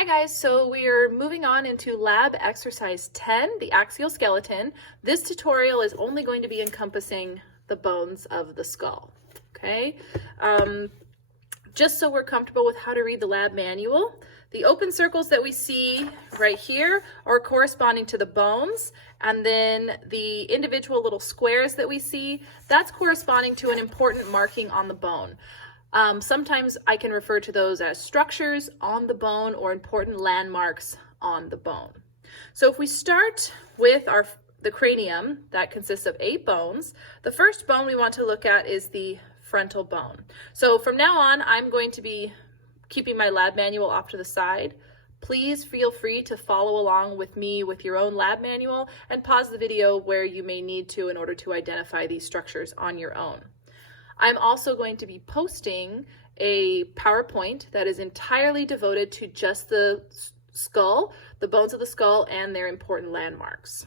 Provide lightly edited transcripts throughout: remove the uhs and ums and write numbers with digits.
Hi guys, so we are moving on into lab exercise 10, the axial skeleton. This tutorial is only going to be encompassing the bones of the skull, okay? Just so we're comfortable with how to read the lab manual, the open circles that we see right here are corresponding to the bones, and then the individual little squares that we see, that's corresponding to an important marking on the bone. Sometimes I can refer to those as structures on the bone or important landmarks on the bone. So if we start with the cranium, that consists of 8 bones, the first bone we want to look at is the frontal bone. So from now on, I'm going to be keeping my lab manual off to the side. Please feel free to follow along with me with your own lab manual and pause the video where you may need to in order to identify these structures on your own. I'm also going to be posting a PowerPoint that is entirely devoted to just the skull, the bones of the skull, and their important landmarks.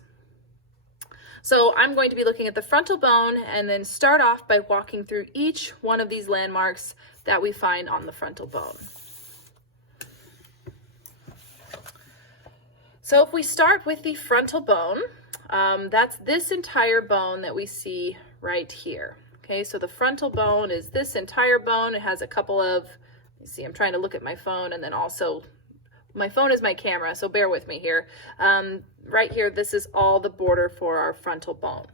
So I'm going to be looking at the frontal bone and then start off by walking through each one of these landmarks that we find on the frontal bone. So if we start with the frontal bone, that's this entire bone that we see right here. Okay, so the frontal bone is this entire bone. It has a couple of, you see, I'm trying to look at my phone, and then also my phone is my camera, so bear with me here. Right here, this is all the border for our frontal bone.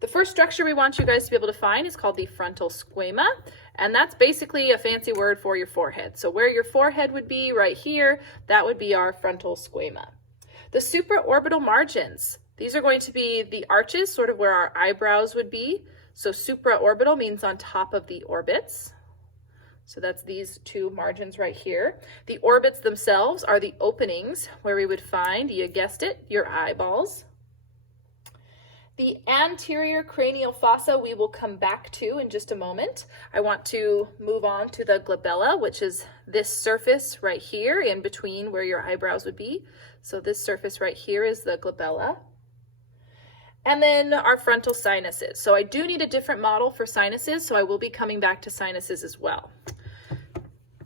The first structure we want you guys to be able to find is called the frontal squama, and that's basically a fancy word for your forehead. So where your forehead would be right here, that would be our frontal squama. The supraorbital margins, these are going to be the arches, sort of where our eyebrows would be. So supraorbital means on top of the orbits. So that's these two margins right here. The orbits themselves are the openings where we would find, you guessed it, your eyeballs. The anterior cranial fossa we will come back to in just a moment. I want to move on to the glabella, which is this surface right here in between where your eyebrows would be. So this surface right here is the glabella. And then our frontal sinuses. So I do need a different model for sinuses, so I will be coming back to sinuses as well.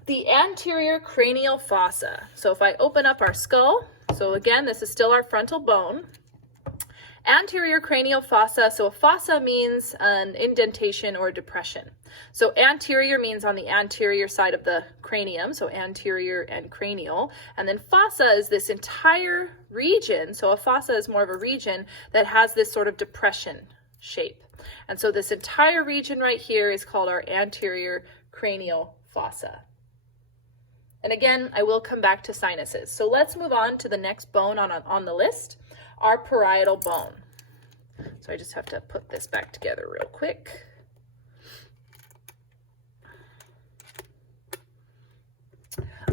The anterior cranial fossa. So if I open up our skull, so again, this is still our frontal bone. Anterior cranial fossa, so a fossa means an indentation or depression. So anterior means on the anterior side of the cranium, so anterior and cranial. And then fossa is this entire region, so a fossa is more of a region that has this sort of depression shape. And so this entire region right here is called our anterior cranial fossa. And again, I will come back to sinuses. So let's move on to the next bone on the list, our parietal bone. So I just have to put this back together real quick.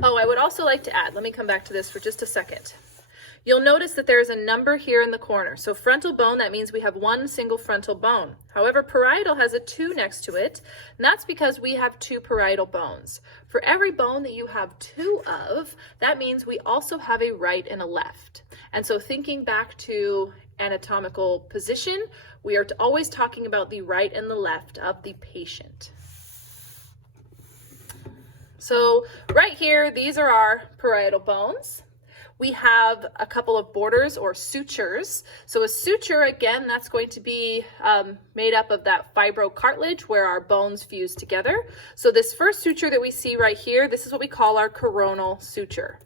Oh, I would also like to add, let me come back to this for just a second. You'll notice that there's a number here in the corner. So frontal bone, that means we have one single frontal bone. However, parietal has a 2 next to it, and that's because we have 2 parietal bones. For every bone that you have 2 of, that means we also have a right and a left. And so thinking back to anatomical position, we are always talking about the right and the left of the patient. So right here, these are our parietal bones. We have a couple of borders or sutures. So a suture, again, that's going to be made up of that fibrocartilage where our bones fuse together. So this first suture that we see right here, this is what we call our coronal suture.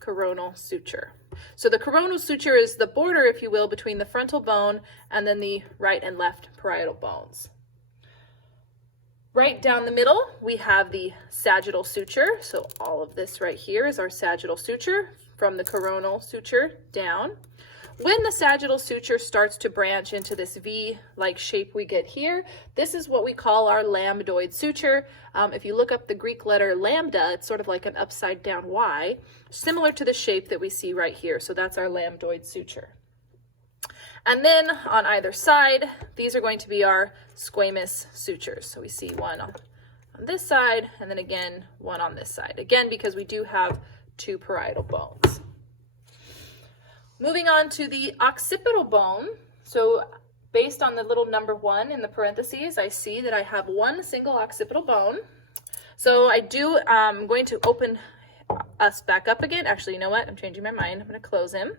Coronal suture. So the coronal suture is the border, if you will, between the frontal bone and then the right and left parietal bones. Right down the middle, we have the sagittal suture. So all of this right here is our sagittal suture from the coronal suture down. When the sagittal suture starts to branch into this V-like shape we get here, this is what we call our lambdoid suture. If you look up the Greek letter lambda, it's sort of like an upside down Y, similar to the shape that we see right here. So that's our lambdoid suture. And then on either side, these are going to be our squamous sutures. So we see one on this side, and then again, one on this side. Again, because we do have 2 parietal bones. Moving on to the occipital bone. So based on the little number 1 in the parentheses, I see that I have one single occipital bone. So I'm going to open us back up again. Actually, you know what? I'm changing my mind. I'm going to close him.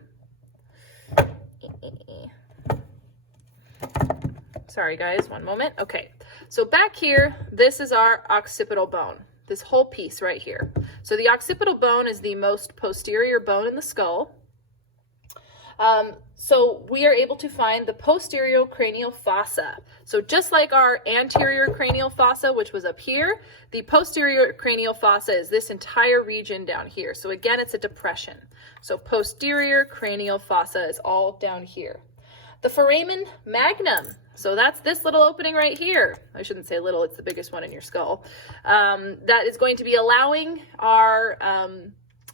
Sorry guys, one moment. Okay, so back here, this is our occipital bone, this whole piece right here. So the occipital bone is the most posterior bone in the skull. So we are able to find the posterior cranial fossa. So just like our anterior cranial fossa, which was up here, the posterior cranial fossa is this entire region down here. So again, it's a depression. So posterior cranial fossa is all down here. The foramen magnum. So that's this little opening right here. I shouldn't say little, it's the biggest one in your skull. That is going to be allowing our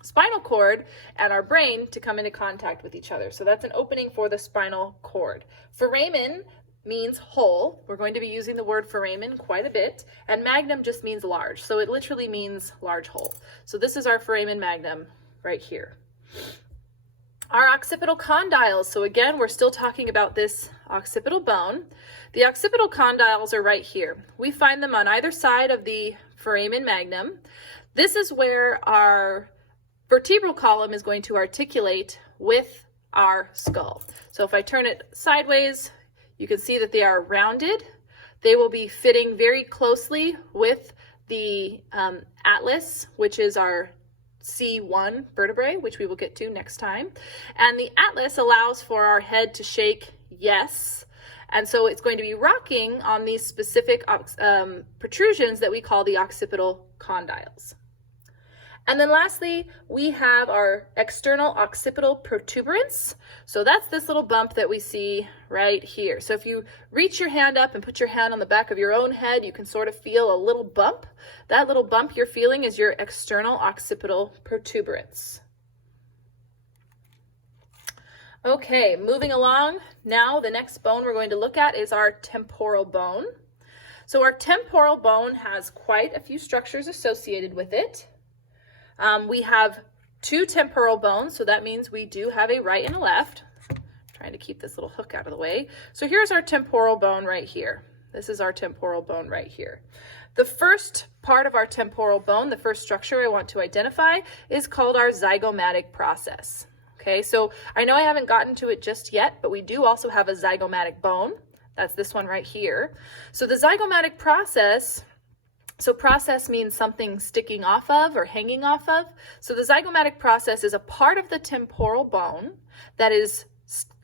spinal cord and our brain to come into contact with each other. So that's an opening for the spinal cord. Foramen means hole. We're going to be using the word foramen quite a bit. And magnum just means large. So it literally means large hole. So this is our foramen magnum right here. Our occipital condyles. So again, we're still talking about this occipital bone. The occipital condyles are right here. We find them on either side of the foramen magnum. This is where our vertebral column is going to articulate with our skull. So if I turn it sideways, you can see that they are rounded. They will be fitting very closely with the atlas, which is our C1 vertebrae, which we will get to next time. And the atlas allows for our head to shake yes. And so it's going to be rocking on these specific protrusions that we call the occipital condyles. And then lastly, we have our external occipital protuberance. So that's this little bump that we see right here. So if you reach your hand up and put your hand on the back of your own head, you can sort of feel a little bump. That little bump you're feeling is your external occipital protuberance. Okay, moving along. Now the next bone we're going to look at is our temporal bone. So our temporal bone has quite a few structures associated with it. We have two temporal bones, so that means we do have a right and a left. I'm trying to keep this little hook out of the way. So here's our temporal bone right here. This is our temporal bone right here. The first part of our temporal bone, the first structure I want to identify, is called our zygomatic process. Okay, so I know I haven't gotten to it just yet, but we do also have a zygomatic bone. That's this one right here. So the zygomatic process, so process means something sticking off of or hanging off of. So the zygomatic process is a part of the temporal bone that is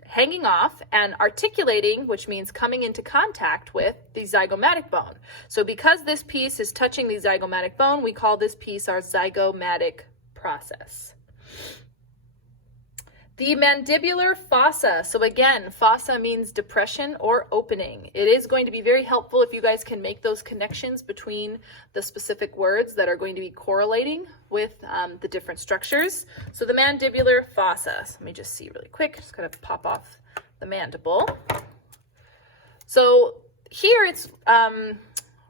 hanging off and articulating, which means coming into contact with the zygomatic bone. So because this piece is touching the zygomatic bone, we call this piece our zygomatic process. The mandibular fossa. So again, fossa means depression or opening. It is going to be very helpful if you guys can make those connections between the specific words that are going to be correlating with the different structures. So the mandibular fossa. So let me just see really quick. Just kind of pop off the mandible. So here it's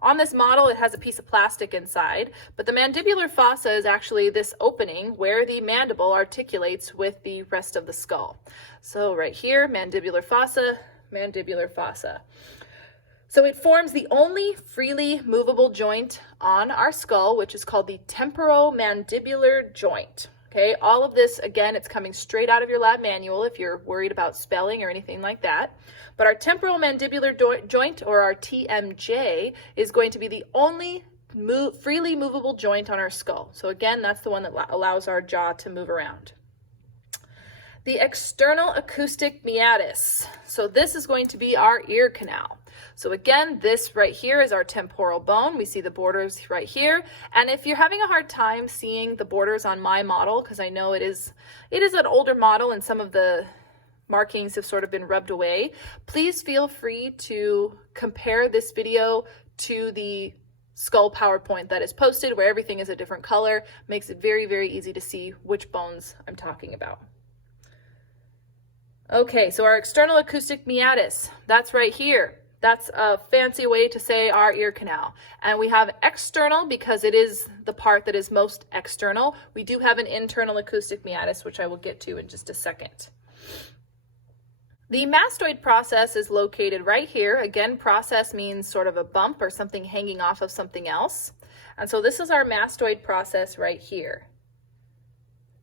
on this model, it has a piece of plastic inside, but the mandibular fossa is actually this opening where the mandible articulates with the rest of the skull. So right here, mandibular fossa, mandibular fossa. So it forms the only freely movable joint on our skull, which is called the temporomandibular joint. Okay, all of this, again, it's coming straight out of your lab manual if you're worried about spelling or anything like that. But our temporal mandibular joint, or our TMJ, is going to be the only freely movable joint on our skull. So again, that's the one that allows our jaw to move around. The external acoustic meatus. So this is going to be our ear canal. So again, this right here is our temporal bone. We see the borders right here. And if you're having a hard time seeing the borders on my model, because I know it is an older model and some of the markings have sort of been rubbed away, please feel free to compare this video to the skull PowerPoint that is posted where everything is a different color. Makes it very, very easy to see which bones I'm talking about. Okay, so our external acoustic meatus, that's right here. That's a fancy way to say our ear canal. And we have external because it is the part that is most external. We do have an internal acoustic meatus, which I will get to in just a second. The mastoid process is located right here. Again, process means sort of a bump or something hanging off of something else. And so this is our mastoid process right here.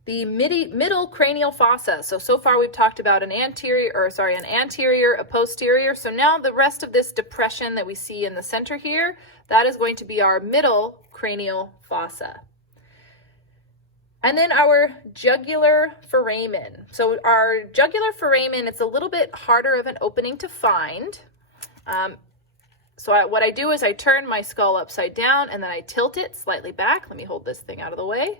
the middle cranial fossa. So far we've talked about an anterior, a posterior. So now the rest of this depression that we see in the center here, that is going to be our middle cranial fossa. And then our jugular foramen. So our jugular foramen, it's a little bit harder of an opening to find. What I do is I turn my skull upside down and then I tilt it slightly back. Let me hold this thing out of the way.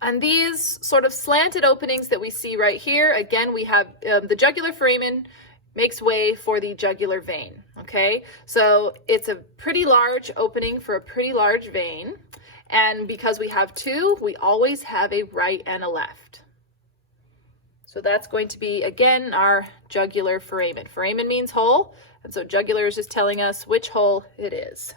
And these sort of slanted openings that we see right here, again, we have the jugular foramen makes way for the jugular vein, okay? So it's a pretty large opening for a pretty large vein. And because we have two, we always have a right and a left. So that's going to be, again, our jugular foramen. Foramen means hole, and so jugular is just telling us which hole it is.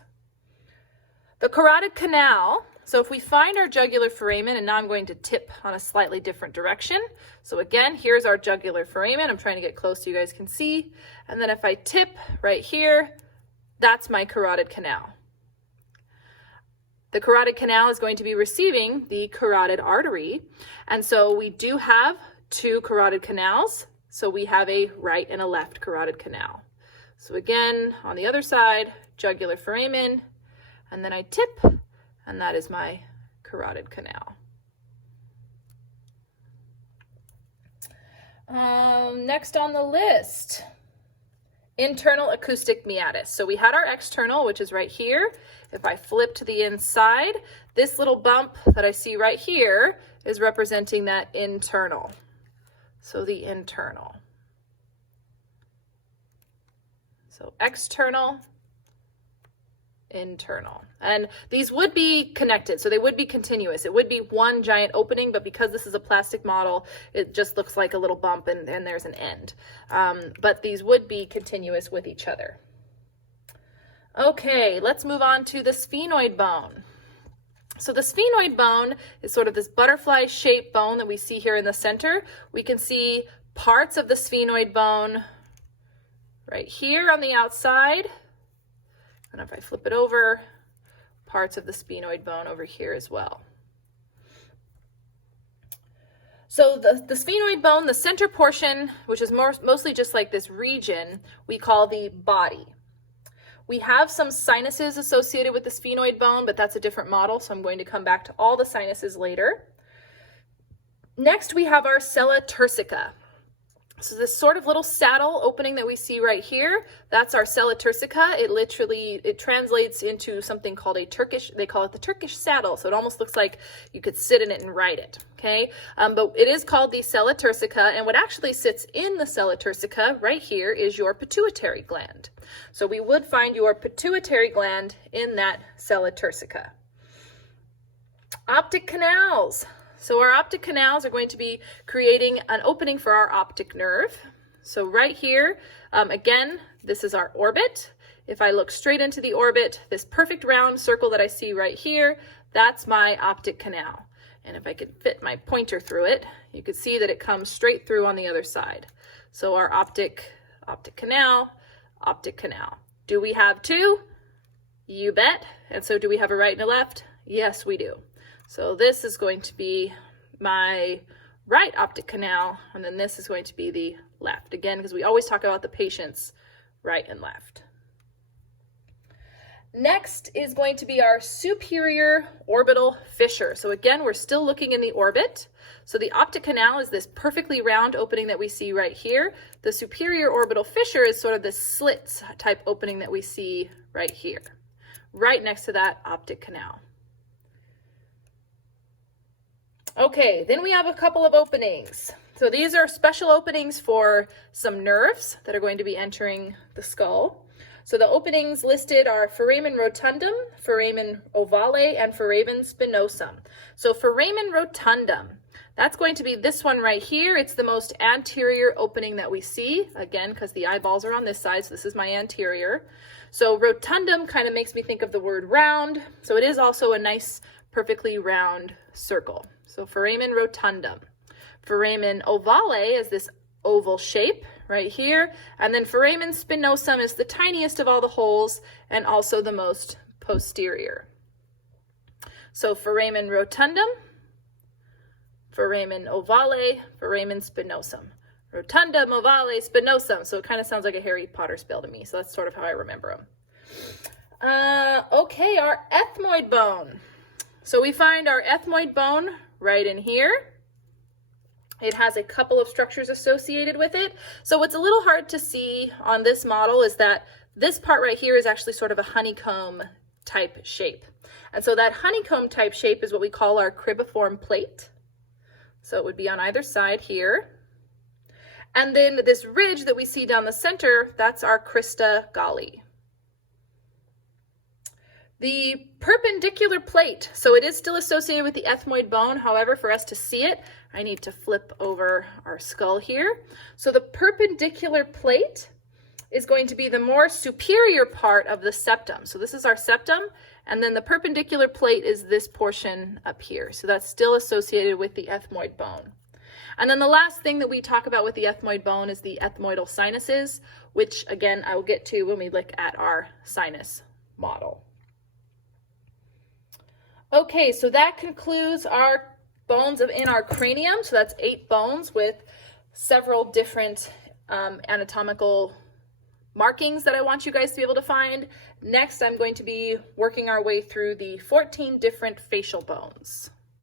The carotid canal. So if we find our jugular foramen, and now I'm going to tip on a slightly different direction. So again, here's our jugular foramen. I'm trying to get close so you guys can see. And then if I tip right here, that's my carotid canal. The carotid canal is going to be receiving the carotid artery. And so we do have two carotid canals. So we have a right and a left carotid canal. So again, on the other side, jugular foramen, and then I tip, and that is my carotid canal. Next on the list, internal acoustic meatus. So we had our external, which is right here. If I flip to the inside, this little bump that I see right here is representing that internal. So the internal. So external, internal. And these would be connected, so they would be continuous. It would be one giant opening, but because this is a plastic model, it just looks like a little bump and there's an end. But these would be continuous with each other. Okay, let's move on to the sphenoid bone. So the sphenoid bone is sort of this butterfly-shaped bone that we see here in the center. We can see parts of the sphenoid bone right here on the outside. And if I flip it over, parts of the sphenoid bone over here as well. So the sphenoid bone, the center portion, which is mostly just like this region, we call the body. We have some sinuses associated with the sphenoid bone, but that's a different model, so I'm going to come back to all the sinuses later. Next, we have our sella turcica. So this sort of little saddle opening that we see right here, that's our sella turcica. It translates into something called they call it the Turkish saddle. So it almost looks like you could sit in it and ride it, okay? But it is called the sella turcica, and what actually sits in the sella turcica right here is your pituitary gland. So we would find your pituitary gland in that sella turcica. Optic canals. So our optic canals are going to be creating an opening for our optic nerve. So right here, again, this is our orbit. If I look straight into the orbit, this perfect round circle that I see right here, that's my optic canal. And if I could fit my pointer through it, you could see that it comes straight through on the other side. So our optic canal, optic canal. Do we have two? You bet. And so do we have a right and a left? Yes, we do. So this is going to be my right optic canal, and then this is going to be the left. Again, because we always talk about the patient's right and left. Next is going to be our superior orbital fissure. So again, we're still looking in the orbit. So the optic canal is this perfectly round opening that we see right here. The superior orbital fissure is sort of this slits type opening that we see right here, right next to that optic canal. Okay, then we have a couple of openings. So these are special openings for some nerves that are going to be entering the skull. So the openings listed are foramen rotundum, foramen ovale, and foramen spinosum. So foramen rotundum, that's going to be this one right here. It's the most anterior opening that we see, again, because the eyeballs are on this side, so this is my anterior. So rotundum kind of makes me think of the word round. So it is also a nice, perfectly round circle. So foramen rotundum. Foramen ovale is this oval shape right here. And then foramen spinosum is the tiniest of all the holes and also the most posterior. So foramen rotundum, foramen ovale, foramen spinosum. Rotundum, ovale, spinosum. So it kind of sounds like a Harry Potter spell to me. So that's sort of how I remember them. Okay, our ethmoid bone. So we find our ethmoid bone right in here. It has a couple of structures associated with it. So what's a little hard to see on this model is that this part right here is actually sort of a honeycomb type shape. And so that honeycomb type shape is what we call our cribiform plate. So it would be on either side here. And then this ridge that we see down the center, that's our crista galli. The perpendicular plate, so it is still associated with the ethmoid bone. However, for us to see it, I need to flip over our skull here. So the perpendicular plate is going to be the more superior part of the septum. So this is our septum, and then the perpendicular plate is this portion up here. So that's still associated with the ethmoid bone. And then the last thing that we talk about with the ethmoid bone is the ethmoidal sinuses, which again, I will get to when we look at our sinus model. Okay, so that concludes our bones in our cranium. So that's 8 bones with several different anatomical markings that I want you guys to be able to find. Next, I'm going to be working our way through the 14 different facial bones.